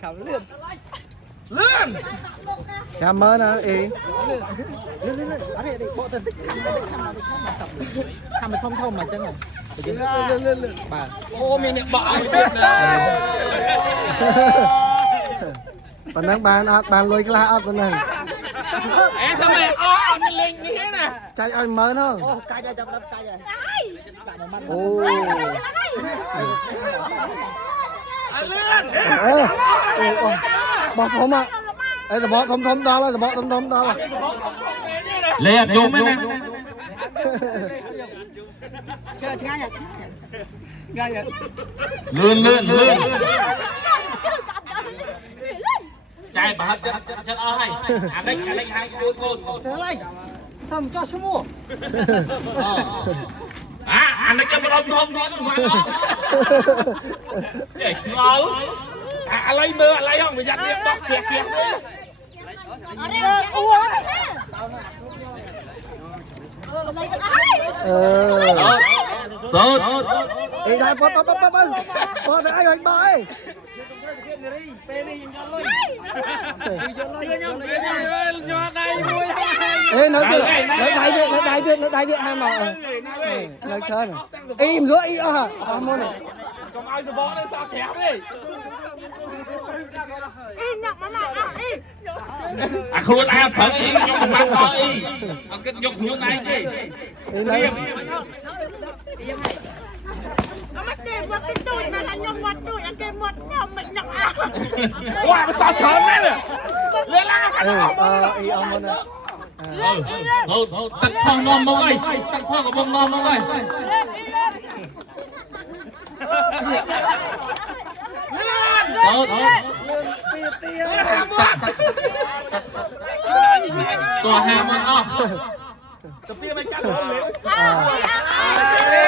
khảo lượn ចាំមើលណាអេ អត់ទេបកទៅតិចខំធំមកចឹងបាទអូមានអ្នកបក់ឲ្យទៀតណា ប៉ុណ្ណឹងបានលុយខ្លះអត់ប៉ុណ្ណឹង អេធ្វើម៉េចអត់មានលេងនេះណា ចាច់ឲ្យមើលហ្នឹង អូកាច់ឲ្យចាប់ដល់កាច់ហើយ អូ អលឿន បោះខ្ញុំអេសបកធំដល់ហើយសបកធំដល់ លេអត់យំទេណា ជឿឆ្ងាញ់ឆ្ងាញ់ លឿនចែប្រហិតចិត្តអស់ហើយអានេះហើយកូន ទៅហើយសំចោះឈ្មោះ អានេះចាំរំធំទៀតស្មានអត់ឆ្ងល់អាឡៃមើលអាឡៃហងប្រយ័ត្នវាបោះខ្ជះទេ សូត អេដែរបត់ទៅអីឲ្យបោះអី ពេលនេះខ្ញុំយកលុយខ្ញុំយកដៃមួយ អេនៅដៃទៀតហាមមកនៅច្រើនអីមិនរួចអីអស់មុន កុំឲ្យសបកនេះសក់ក្រាបទេអាខ្លួនឯងប្រឹងអីខ្ញុំមិនបានដល់អីអត់គិតយកខ្លួនឯងទេ អីនៅ Mắt kề một cái đùi mà là nhom một đùi ăn kề một nhom mình nhọc à. Wow, nó sao trớn đấy nè. Lên la cái nó. អីអស់មុន Thôi, tắt phong nom không ơi. Tắt phong của bông nom không ơi. Thôi. Tòa hàng mất nó. Tập tiên mày cắt không lên.